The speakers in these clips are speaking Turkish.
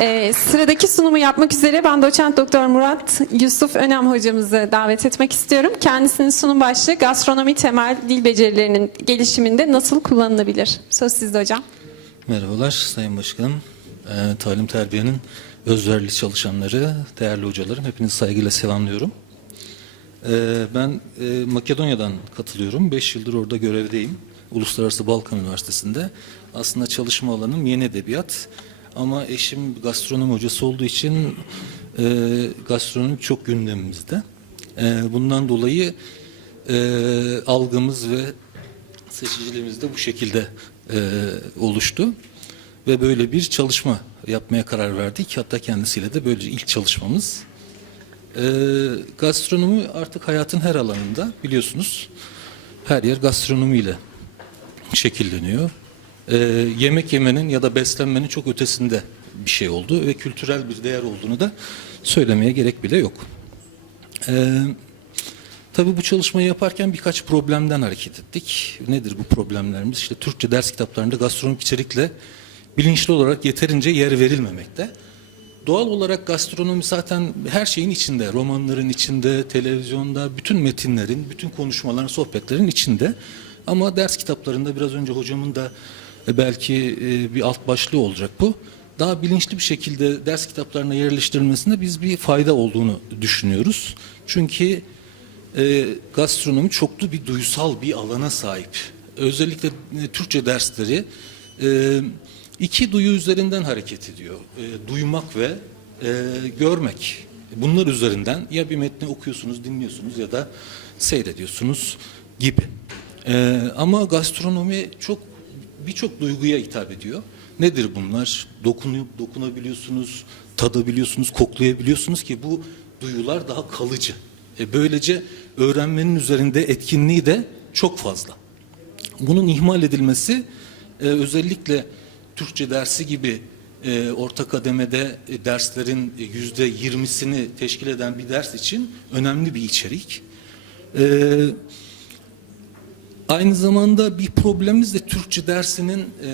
Ee, sıradaki sunumu yapmak üzere ben doçent doktor Murat Yusuf Önem hocamızı davet etmek istiyorum. Kendisinin sunum başlığı gastronomi temel dil becerilerinin gelişiminde nasıl kullanılabilir? Söz sizde hocam. Merhabalar Sayın Başkanım. Ee, talim terbiyenin özverili çalışanları, değerli hocalarım hepinizi saygıyla selamlıyorum. Ee, ben e, Makedonya'dan katılıyorum. 5 yıldır orada görevdeyim. Uluslararası Balkan Üniversitesi'nde. Aslında çalışma alanım yeni edebiyat. Ama eşim gastronomi hocası olduğu için e, gastronomi çok gündemimizde. E, bundan dolayı e, algımız ve seçiciliğimiz de bu şekilde e, oluştu. Ve böyle bir çalışma yapmaya karar verdik. Hatta kendisiyle de böyle ilk çalışmamız. E, gastronomi artık hayatın her alanında biliyorsunuz. Her yer gastronomiyle şekilleniyor. E, yemek yemenin ya da beslenmenin çok ötesinde bir şey oldu ve kültürel bir değer olduğunu da söylemeye gerek bile yok. E, Tabii bu çalışmayı yaparken birkaç problemden hareket ettik. Nedir bu problemlerimiz? İşte Türkçe ders kitaplarında gastronomik içerikle bilinçli olarak yeterince yer verilmemekte. Doğal olarak gastronomi zaten her şeyin içinde, romanların içinde, televizyonda, bütün metinlerin, bütün konuşmaların, sohbetlerin içinde. Ama ders kitaplarında biraz önce hocamın da belki e, bir alt başlığı olacak bu. Daha bilinçli bir şekilde ders kitaplarına yerleştirilmesinde biz bir fayda olduğunu düşünüyoruz. Çünkü e, gastronomi çoklu bir duysal bir alana sahip. Özellikle e, Türkçe dersleri e, iki duyu üzerinden hareket ediyor. E, duymak ve e, görmek. Bunlar üzerinden ya bir metni okuyorsunuz, dinliyorsunuz ya da seyrediyorsunuz gibi. E, ama gastronomi çok birçok duyguya hitap ediyor. Nedir bunlar? Dokunup dokunabiliyorsunuz, tadabiliyorsunuz, koklayabiliyorsunuz ki bu duyular daha kalıcı. E böylece öğrenmenin üzerinde etkinliği de çok fazla. Bunun ihmal edilmesi e, özellikle Türkçe dersi gibi e, orta kademede e, derslerin yüzde yirmisini teşkil eden bir ders için önemli bir içerik. E, aynı zamanda bir problemimiz de Türkçe dersinin e,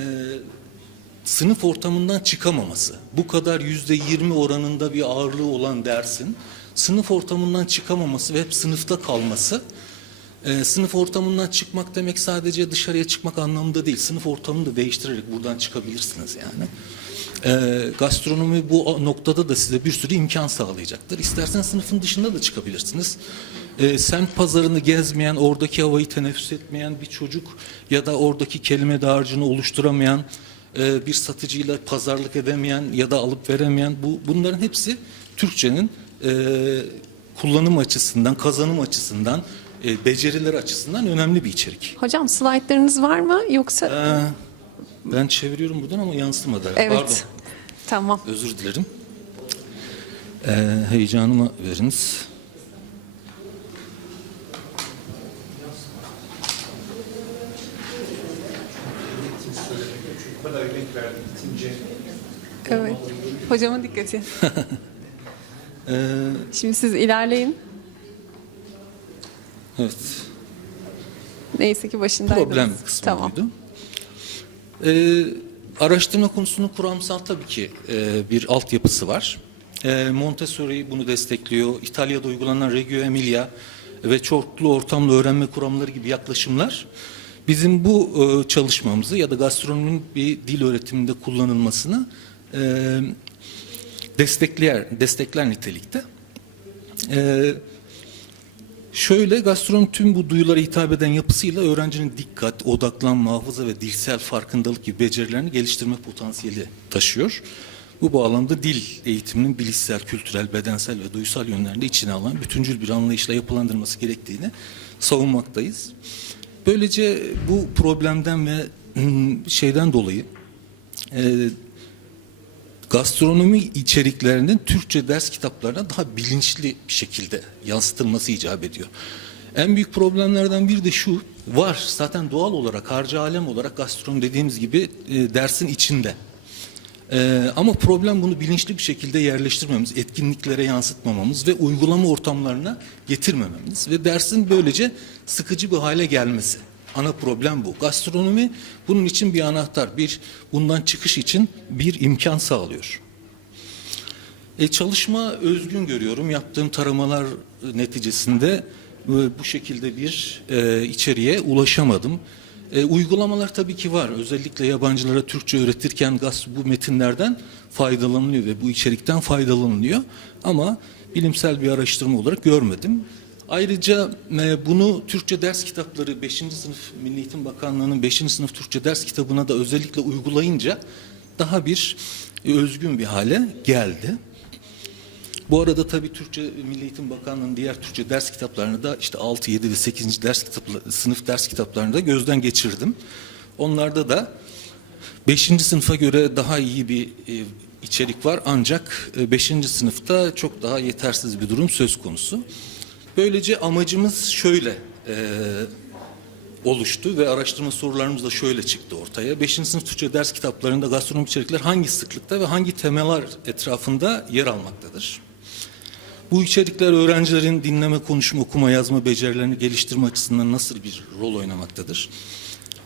sınıf ortamından çıkamaması. Bu kadar yüzde yirmi oranında bir ağırlığı olan dersin sınıf ortamından çıkamaması ve hep sınıfta kalması. Ee, sınıf ortamından çıkmak demek sadece dışarıya çıkmak anlamında değil. Sınıf ortamını da değiştirerek buradan çıkabilirsiniz yani. Ee, gastronomi bu noktada da size bir sürü imkan sağlayacaktır. İsterseniz sınıfın dışında da çıkabilirsiniz. Ee, semt pazarını gezmeyen, oradaki havayı teneffüs etmeyen bir çocuk ya da oradaki kelime dağarcığını oluşturamayan e, bir satıcıyla pazarlık edemeyen ya da alıp veremeyen bu bunların hepsi Türkçenin e, kullanım açısından, kazanım açısından, e, beceriler açısından önemli bir içerik. Hocam slaytlarınız var mı yoksa? Ee, ben çeviriyorum buradan ama yansımadı. evet. Pardon, Tamam. özür dilerim. Ee, heyecanımı veriniz. Evet. Hocamın dikkati. Ee, Şimdi siz ilerleyin. evet. Neyse ki başındaydınız. problem kısmı Tamam. Ee, araştırma konusunun kuramsal tabii ki e, bir altyapısı var. E, Montessori bunu destekliyor. İtalya'da uygulanan Reggio Emilia ve çoklu ortamlı öğrenme kuramları gibi yaklaşımlar bizim bu e, çalışmamızı ya da gastronominin bir dil öğretiminde kullanılmasını e, destekler destekler nitelikte. E, Şöyle gastronomi tüm bu duyulara hitap eden yapısıyla öğrencinin dikkat, odaklanma, hafıza ve dilsel farkındalık gibi becerilerini geliştirme potansiyeli taşıyor. Bu bağlamda dil eğitiminin bilişsel, kültürel, bedensel ve duysal yönlerinde içine alan bütüncül bir anlayışla yapılandırılması gerektiğini savunmaktayız. Böylece bu problemden ve hmm, şeyden dolayı e, gastronomi içeriklerinin Türkçe ders kitaplarına daha bilinçli bir şekilde yansıtılması icap ediyor. En büyük problemlerden biri de şu, var zaten doğal olarak harcı alem olarak gastronomi dediğimiz gibi e, dersin içinde. E, ama problem bunu bilinçli bir şekilde yerleştirmemiz, etkinliklere yansıtmamamız ve uygulama ortamlarına getirmememiz ve dersin böylece sıkıcı bir hale gelmesi. Ana problem bu. Gastronomi bunun için bir anahtar, bir bundan çıkış için bir imkan sağlıyor. E, çalışma özgün görüyorum. Yaptığım taramalar neticesinde e, bu şekilde bir e, içeriğe ulaşamadım. E, uygulamalar tabii ki var. Özellikle yabancılara Türkçe öğretirken gaz bu metinlerden faydalanılıyor ve bu içerikten faydalanılıyor. Ama bilimsel bir araştırma olarak görmedim. Ayrıca e, bunu Türkçe ders kitapları 5. sınıf Milli Eğitim Bakanlığı'nın 5. sınıf Türkçe ders kitabına da özellikle uygulayınca daha bir e, özgün bir hale geldi. Bu arada tabii Türkçe Milli Eğitim Bakanlığı'nın diğer Türkçe ders kitaplarını da işte 6, 7 ve 8. ders kitapları, sınıf ders kitaplarını da gözden geçirdim. Onlarda da 5. sınıfa göre daha iyi bir e, içerik var ancak 5. sınıfta çok daha yetersiz bir durum söz konusu. Böylece amacımız şöyle e, oluştu ve araştırma sorularımız da şöyle çıktı ortaya. 5. sınıf Türkçe ders kitaplarında gastronomik içerikler hangi sıklıkta ve hangi temeller etrafında yer almaktadır? Bu içerikler öğrencilerin dinleme, konuşma, okuma, yazma becerilerini geliştirme açısından nasıl bir rol oynamaktadır?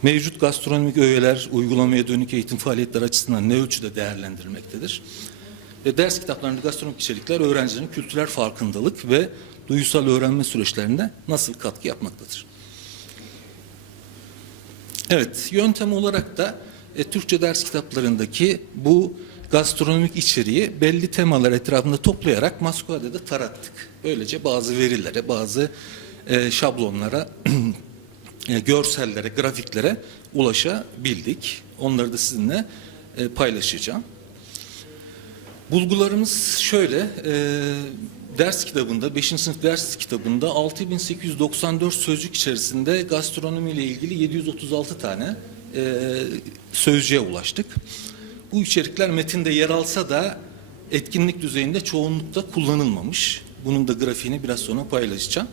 Mevcut gastronomik öğeler, uygulamaya dönük eğitim faaliyetleri açısından ne ölçüde değerlendirilmektedir? Ve ders kitaplarında gastronomik içerikler öğrencilerin kültürel farkındalık ve duyusal öğrenme süreçlerinde nasıl katkı yapmaktadır? Evet, yöntem olarak da e, Türkçe ders kitaplarındaki bu gastronomik içeriği belli temalar etrafında toplayarak Maskuade'de tarattık. Böylece bazı verilere, bazı e, şablonlara, e, görsellere, grafiklere ulaşabildik. Onları da sizinle e, paylaşacağım. Bulgularımız şöyle, e, ders kitabında, 5. sınıf ders kitabında 6894 sözcük içerisinde gastronomi ile ilgili 736 tane e, sözcüğe ulaştık. Bu içerikler metinde yer alsa da etkinlik düzeyinde çoğunlukta kullanılmamış. Bunun da grafiğini biraz sonra paylaşacağım.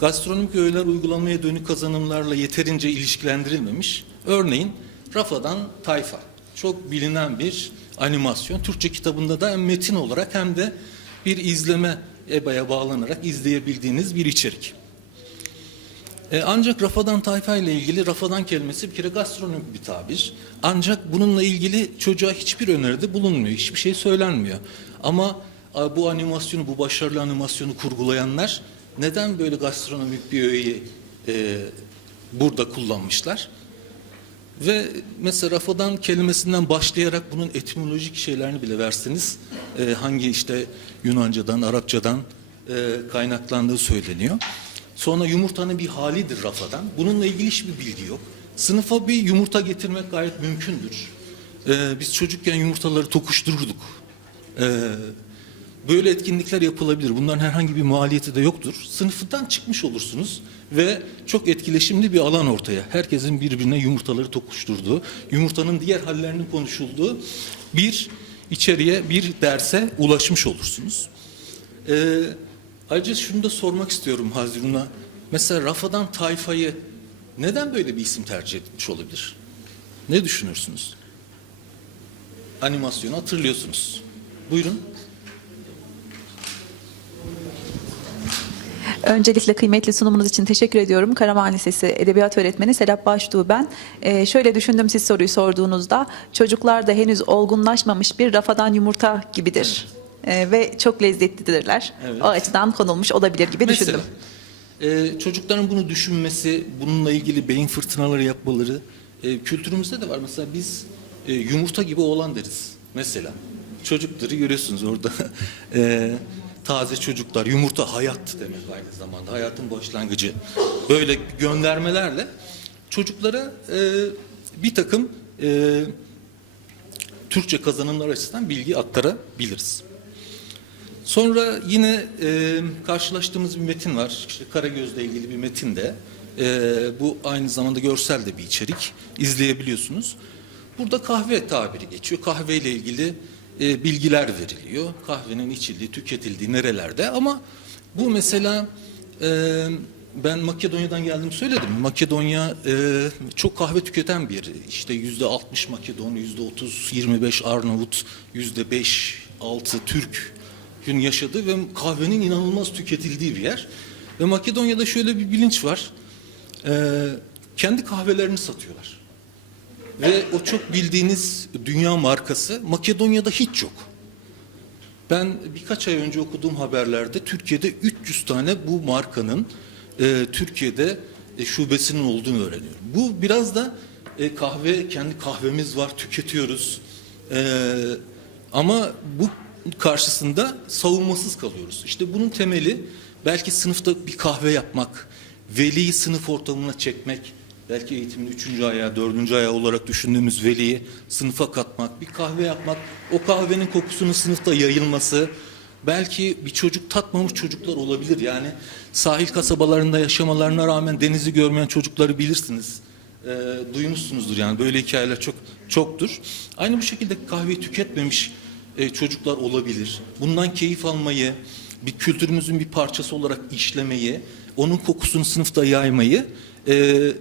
Gastronomik öğeler uygulamaya dönük kazanımlarla yeterince ilişkilendirilmemiş. Örneğin Rafadan Tayfa. Çok bilinen bir animasyon. Türkçe kitabında da hem metin olarak hem de bir izleme EBA'ya bağlanarak izleyebildiğiniz bir içerik. E, ancak Rafadan Tayfa ile ilgili Rafadan kelimesi bir kere gastronomik bir tabir. Ancak bununla ilgili çocuğa hiçbir öneride bulunmuyor, hiçbir şey söylenmiyor. Ama bu animasyonu, bu başarılı animasyonu kurgulayanlar neden böyle gastronomik bir öğeyi e, burada kullanmışlar? Ve mesela rafadan kelimesinden başlayarak bunun etimolojik şeylerini bile verseniz e, hangi işte Yunancadan, Arapçadan e, kaynaklandığı söyleniyor. Sonra yumurtanın bir halidir rafadan. Bununla ilgili hiçbir bilgi yok. Sınıfa bir yumurta getirmek gayet mümkündür. E, biz çocukken yumurtaları tokuştururduk. E, böyle etkinlikler yapılabilir. Bunların herhangi bir maliyeti de yoktur. Sınıfından çıkmış olursunuz ve çok etkileşimli bir alan ortaya. Herkesin birbirine yumurtaları tokuşturduğu, yumurtanın diğer hallerinin konuşulduğu bir içeriye, bir derse ulaşmış olursunuz. Ee, ayrıca şunu da sormak istiyorum Hazirun'a. Mesela Rafadan Tayfa'yı neden böyle bir isim tercih etmiş olabilir? Ne düşünürsünüz? Animasyonu hatırlıyorsunuz. Buyurun. Öncelikle kıymetli sunumunuz için teşekkür ediyorum. Karaman Lisesi Edebiyat Öğretmeni Serap Baştuğ ben. Ee, şöyle düşündüm siz soruyu sorduğunuzda. Çocuklar da henüz olgunlaşmamış bir rafadan yumurta gibidir. Ee, ve çok lezzetlidirler. Evet. O açıdan konulmuş olabilir gibi düşündüm. Mesela e, çocukların bunu düşünmesi, bununla ilgili beyin fırtınaları yapmaları e, kültürümüzde de var. Mesela biz e, yumurta gibi oğlan deriz. Mesela çocukları görüyorsunuz orada. E, taze çocuklar, yumurta hayat demek aynı zamanda. Hayatın başlangıcı. Böyle göndermelerle çocuklara e, bir takım e, Türkçe kazanımlar açısından bilgi aktarabiliriz. Sonra yine e, karşılaştığımız bir metin var. İşte Karagöz'le ilgili bir metin de. E, bu aynı zamanda görsel de bir içerik. izleyebiliyorsunuz. Burada kahve tabiri geçiyor. Kahve ile ilgili e, bilgiler veriliyor. Kahvenin içildiği, tüketildiği nerelerde. Ama bu mesela e, ben Makedonya'dan geldim söyledim. Makedonya e, çok kahve tüketen bir yer. İşte yüzde 60 Makedon, yüzde 30, 25 Arnavut, yüzde 5, 6 Türk gün yaşadığı ve kahvenin inanılmaz tüketildiği bir yer. Ve Makedonya'da şöyle bir bilinç var. Ee, kendi kahvelerini satıyorlar. Ve o çok bildiğiniz dünya markası Makedonya'da hiç yok. Ben birkaç ay önce okuduğum haberlerde Türkiye'de 300 tane bu markanın e, Türkiye'de e, şubesinin olduğunu öğreniyorum. Bu biraz da e, kahve, kendi kahvemiz var, tüketiyoruz. E, ama bu karşısında savunmasız kalıyoruz. İşte bunun temeli belki sınıfta bir kahve yapmak, veliyi sınıf ortamına çekmek, belki eğitimin üçüncü ayağı, dördüncü ayağı olarak düşündüğümüz veliyi sınıfa katmak, bir kahve yapmak, o kahvenin kokusunun sınıfta yayılması, belki bir çocuk tatmamış çocuklar olabilir. Yani sahil kasabalarında yaşamalarına rağmen denizi görmeyen çocukları bilirsiniz. Ee, duymuşsunuzdur yani böyle hikayeler çok çoktur. Aynı bu şekilde kahveyi tüketmemiş e, çocuklar olabilir. Bundan keyif almayı, bir kültürümüzün bir parçası olarak işlemeyi, onun kokusunu sınıfta yaymayı e,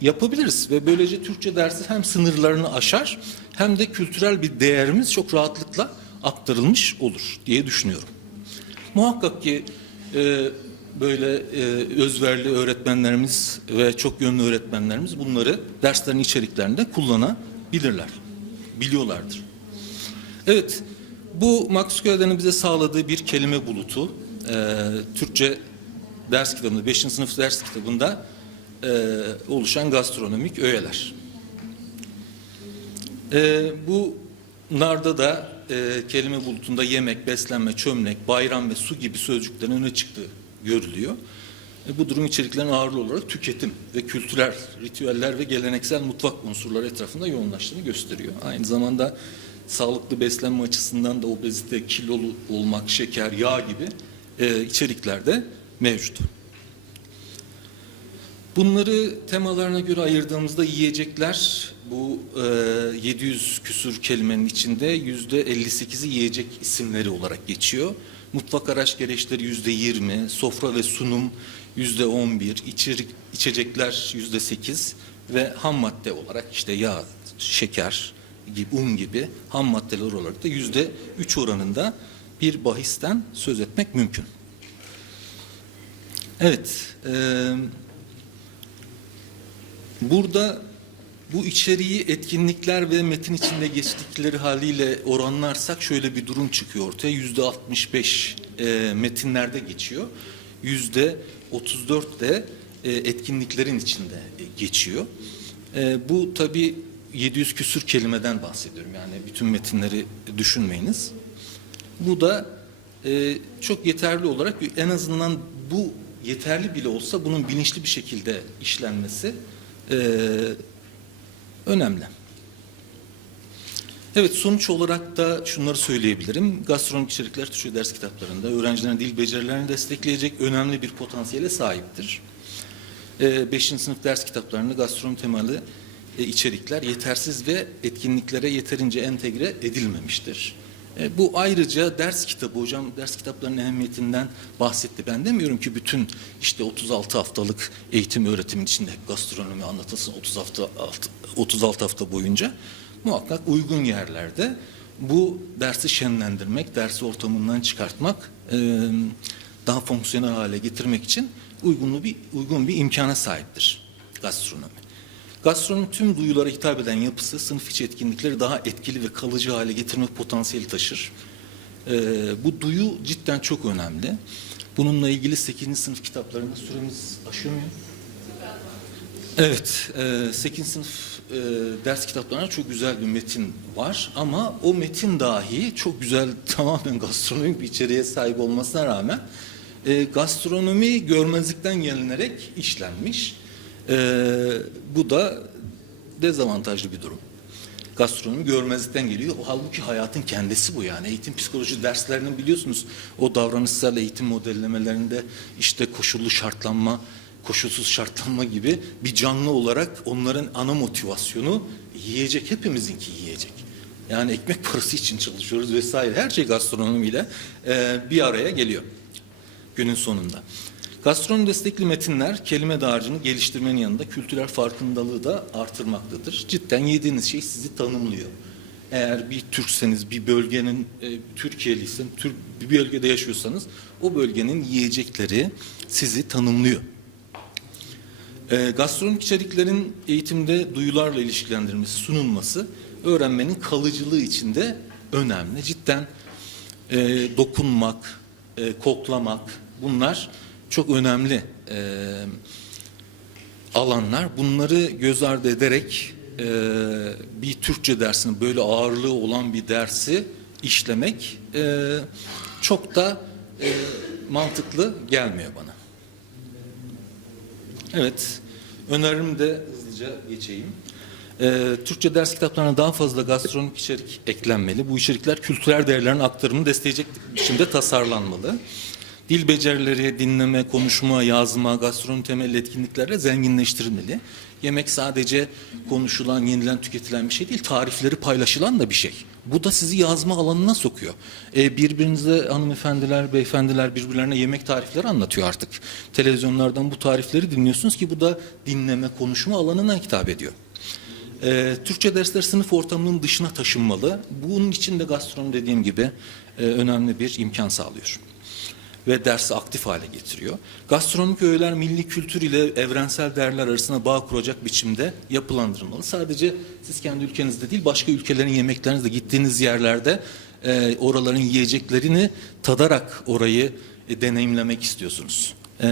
yapabiliriz ve böylece Türkçe dersi hem sınırlarını aşar hem de kültürel bir değerimiz çok rahatlıkla aktarılmış olur diye düşünüyorum. Muhakkak ki e, böyle e, özverili öğretmenlerimiz ve çok yönlü öğretmenlerimiz bunları derslerin içeriklerinde kullanabilirler, biliyorlardır. Evet, bu Max Köyler'in bize sağladığı bir kelime bulutu. Ee, Türkçe ders kitabında, 5. sınıf ders kitabında e, oluşan gastronomik öğeler. Ee, bunlarda da e, kelime bulutunda yemek, beslenme, çömlek, bayram ve su gibi sözcüklerin öne çıktığı görülüyor. E, bu durum içeriklerin ağırlığı olarak tüketim ve kültürel ritüeller ve geleneksel mutfak unsurları etrafında yoğunlaştığını gösteriyor. Aynı zamanda sağlıklı beslenme açısından da obezite, kilolu olmak, şeker, yağ gibi e, içerikler de mevcut. Bunları temalarına göre ayırdığımızda yiyecekler bu e, 700 küsur kelimenin içinde yüzde 58'i yiyecek isimleri olarak geçiyor. Mutfak araç gereçleri yüzde 20, sofra ve sunum yüzde 11, içerik, içecekler yüzde 8 ve ham madde olarak işte yağ, şeker, gibi, un gibi ham maddeler olarak da yüzde 3 oranında bir bahisten söz etmek mümkün. Evet, e, burada bu içeriği etkinlikler ve metin içinde geçtikleri haliyle oranlarsak şöyle bir durum çıkıyor ortaya. Yüzde 65 e, metinlerde geçiyor. Yüzde 34 de e, etkinliklerin içinde e, geçiyor. E, bu tabi 700 küsür kelimeden bahsediyorum. Yani bütün metinleri düşünmeyiniz. Bu da e, çok yeterli olarak en azından bu yeterli bile olsa bunun bilinçli bir şekilde işlenmesi e, önemli. Evet sonuç olarak da şunları söyleyebilirim. Gastronomik içerikler Türkçe ders kitaplarında öğrencilerin dil becerilerini destekleyecek önemli bir potansiyele sahiptir. 5. sınıf ders kitaplarında gastronomi temalı e, içerikler yetersiz ve etkinliklere yeterince entegre edilmemiştir. E, bu ayrıca ders kitabı hocam ders kitaplarının ehemmiyetinden bahsetti. Ben demiyorum ki bütün işte 36 haftalık eğitim öğretimin içinde gastronomi anlatılsın 30 hafta 36 hafta boyunca muhakkak uygun yerlerde bu dersi şenlendirmek, dersi ortamından çıkartmak, e, daha fonksiyonel hale getirmek için uygunlu bir uygun bir imkana sahiptir gastronomi. Gastronomi tüm duyulara hitap eden yapısı sınıf içi etkinlikleri daha etkili ve kalıcı hale getirme potansiyeli taşır. Ee, bu duyu cidden çok önemli. Bununla ilgili 8. sınıf kitaplarında süremiz aşıyor mu? Evet, e, 8. sınıf e, ders kitaplarında çok güzel bir metin var ama o metin dahi çok güzel tamamen gastronomik bir içeriğe sahip olmasına rağmen e, gastronomi görmezlikten gelinerek işlenmiş. Ee, bu da dezavantajlı bir durum. Gastronomi görmezlikten geliyor. Halbuki hayatın kendisi bu yani. Eğitim psikoloji derslerinin biliyorsunuz o davranışsal eğitim modellemelerinde işte koşullu şartlanma, koşulsuz şartlanma gibi bir canlı olarak onların ana motivasyonu yiyecek. Hepimizinki yiyecek. Yani ekmek parası için çalışıyoruz vesaire. Her şey gastronomiyle e, bir araya geliyor günün sonunda. Gastronomi destekli metinler kelime dağarcığını geliştirmenin yanında kültürel farkındalığı da artırmaktadır. Cidden yediğiniz şey sizi tanımlıyor. Eğer bir Türkseniz, bir bölgenin e, Türkiye'liysen, Türk bir bölgede yaşıyorsanız o bölgenin yiyecekleri sizi tanımlıyor. E, gastronomik içeriklerin eğitimde duyularla ilişkilendirilmesi, sunulması öğrenmenin kalıcılığı için de önemli. Cidden e, dokunmak, e, koklamak bunlar çok önemli e, alanlar. Bunları göz ardı ederek e, bir Türkçe dersini böyle ağırlığı olan bir dersi işlemek e, çok da e, mantıklı gelmiyor bana. Evet, önerim de hızlıca geçeyim. Ee, Türkçe ders kitaplarına daha fazla gastronomik içerik eklenmeli. Bu içerikler kültürel değerlerin aktarımını destekleyecek biçimde tasarlanmalı. Dil becerileri, dinleme, konuşma, yazma, gastronomi temelli etkinliklerle zenginleştirilmeli. Yemek sadece konuşulan, yenilen, tüketilen bir şey değil, tarifleri paylaşılan da bir şey. Bu da sizi yazma alanına sokuyor. Ee, birbirinize hanımefendiler, beyefendiler birbirlerine yemek tarifleri anlatıyor artık. Televizyonlardan bu tarifleri dinliyorsunuz ki bu da dinleme, konuşma alanına hitap ediyor. Ee, Türkçe dersler sınıf ortamının dışına taşınmalı. Bunun için de gastronomi dediğim gibi e, önemli bir imkan sağlıyor. Ve dersi aktif hale getiriyor. Gastronomik öğeler milli kültür ile evrensel değerler arasında bağ kuracak biçimde yapılandırılmalı. Sadece siz kendi ülkenizde değil başka ülkelerin yemeklerinizde gittiğiniz yerlerde e, oraların yiyeceklerini tadarak orayı e, deneyimlemek istiyorsunuz. Ee,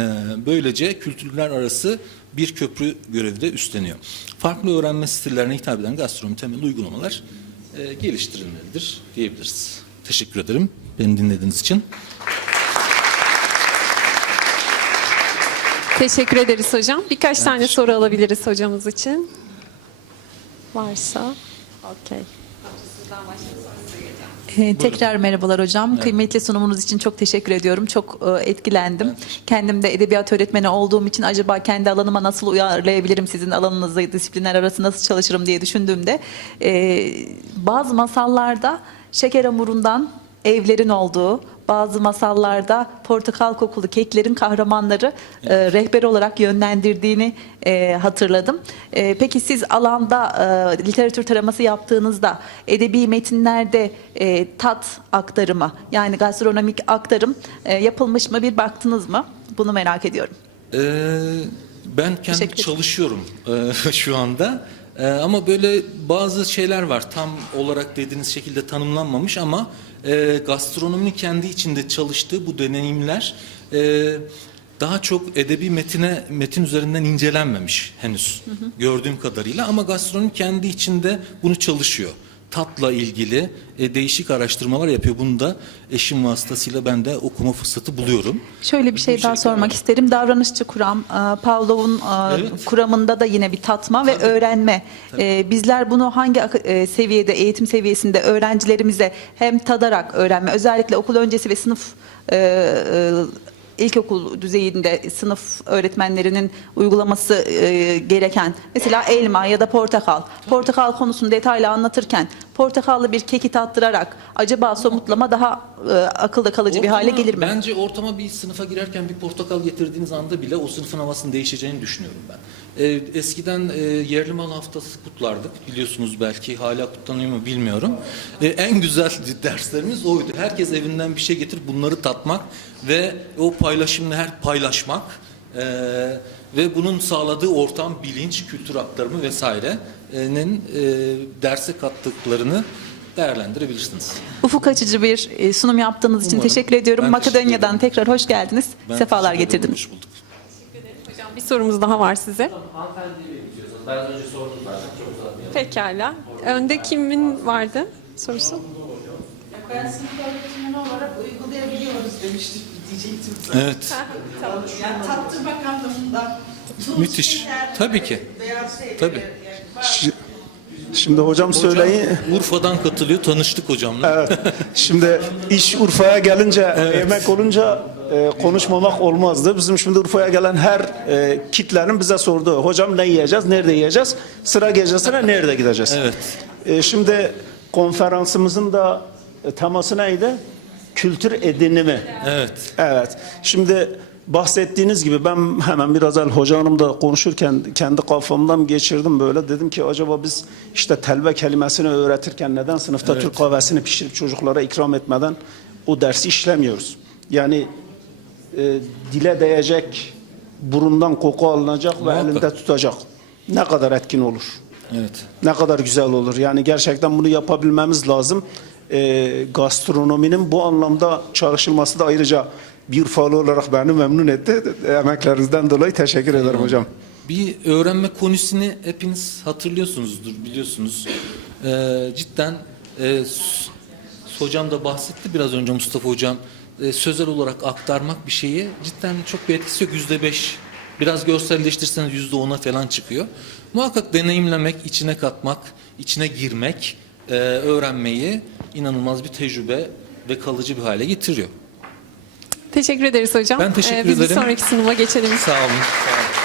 böylece kültürler arası bir köprü görevi de üstleniyor. Farklı öğrenme stillerine hitap eden gastronomi temelli uygulamalar e, geliştirilmelidir diyebiliriz. Teşekkür ederim beni dinlediğiniz için. Teşekkür ederiz hocam. Birkaç tane soru alabiliriz hocamız için. Varsa. Okey. Ee, tekrar merhabalar hocam. Kıymetli sunumunuz için çok teşekkür ediyorum. Çok e, etkilendim. Kendim de edebiyat öğretmeni olduğum için acaba kendi alanıma nasıl uyarlayabilirim, sizin alanınızla disiplinler arası nasıl çalışırım diye düşündüğümde e, bazı masallarda şeker hamurundan evlerin olduğu, bazı masallarda portakal kokulu keklerin kahramanları e, rehber olarak yönlendirdiğini e, hatırladım. E, peki siz alanda e, literatür taraması yaptığınızda edebi metinlerde e, tat aktarımı yani gastronomik aktarım e, yapılmış mı bir baktınız mı? Bunu merak ediyorum. Ee, ben kendim çalışıyorum e, şu anda. E, ama böyle bazı şeyler var tam olarak dediğiniz şekilde tanımlanmamış ama e, gastronominin kendi içinde çalıştığı bu deneyimler e, daha çok edebi metine metin üzerinden incelenmemiş henüz gördüğüm kadarıyla ama gastronomi kendi içinde bunu çalışıyor. Tatla ilgili e, değişik araştırmalar yapıyor. Bunu da eşim vasıtasıyla ben de okuma fırsatı buluyorum. Şöyle bir şey Bu daha içerikler sormak isterim. Davranışçı kuram, e, Pavlov'un e, Evet. kuramında da yine bir tatma ve öğrenme. E, Bizler bunu hangi ak- e, seviyede, eğitim seviyesinde öğrencilerimize hem tadarak öğrenme, özellikle okul öncesi ve sınıf e, e, ilkokul düzeyinde sınıf öğretmenlerinin uygulaması e, gereken mesela elma ya da portakal. Portakal konusunu detaylı anlatırken portakallı bir keki tattırarak acaba somutlama daha e, akılda kalıcı bir hale Ortama- gelir mi? Bence ortama bir sınıfa girerken bir portakal getirdiğiniz anda bile o sınıfın havasının değişeceğini düşünüyorum ben. Ee, eskiden e, yerli mal haftası kutlardık. Biliyorsunuz belki hala kutlanıyor mu bilmiyorum. Ee, en güzel derslerimiz oydu. Herkes evinden bir şey getir bunları tatmak ve o paylaşımla her paylaşmak ee, ve bunun sağladığı ortam, bilinç, kültür aktarımı vesairenin e, derse kattıklarını değerlendirebilirsiniz. Ufuk açıcı bir e, sunum yaptığınız için Umarım. teşekkür ediyorum. Ben teşekkür Makedonya'dan ederim. tekrar hoş geldiniz. Ben Sefalar teşekkür ederim. getirdiniz. Hoş bulduk. Hocam bir sorumuz daha var size. Ben az önce sordum zaten. Çok uzatmayalım. Pekala. Önde kimin vardı sorusu? Ben sınıf öğretmeni olarak uygulayabiliyoruz demiştik diyecektim. Evet. Yani tattırmak anlamında. Müthiş. Tabii ki. Şeyleri, Tabii. Şimdi hocam söyleyin. Urfa'dan katılıyor. Tanıştık hocamla. Şimdi iş Urfa'ya gelince, yemek olunca e, konuşmamak olmazdı. Bizim şimdi Urfa'ya gelen her e, kitlenin bize sorduğu, hocam ne yiyeceğiz, nerede yiyeceğiz, sıra gecesine nerede gideceğiz? Evet. E, şimdi konferansımızın da e, teması neydi? Kültür edinimi. Evet. Evet. Şimdi bahsettiğiniz gibi ben hemen biraz el hoca hanımla konuşurken kendi kafamdan geçirdim böyle. Dedim ki acaba biz işte telve kelimesini öğretirken neden sınıfta Türk kahvesini pişirip çocuklara ikram etmeden o dersi işlemiyoruz? Yani e, dile değecek, burundan koku alınacak ve Muhakkak. elinde tutacak. Ne kadar etkin olur? Evet. Ne kadar güzel olur. Yani gerçekten bunu yapabilmemiz lazım. e, gastronominin bu anlamda çalışılması da ayrıca bir Urfalı olarak beni memnun etti. Emeklerinizden dolayı teşekkür ederim hocam. Bir öğrenme konusunu hepiniz hatırlıyorsunuzdur, biliyorsunuz. Ee, cidden e, hocam da bahsetti biraz önce Mustafa hocam. E, sözel olarak aktarmak bir şeyi cidden çok bir etkisi yok. Yüzde beş. Biraz görselleştirseniz yüzde ona falan çıkıyor. Muhakkak deneyimlemek, içine katmak, içine girmek, e, öğrenmeyi inanılmaz bir tecrübe ve kalıcı bir hale getiriyor. Teşekkür ederiz hocam. Ben teşekkür Ee, biz bir ederim. sonraki sunuma geçelim. Sağ olun. Sağ olun.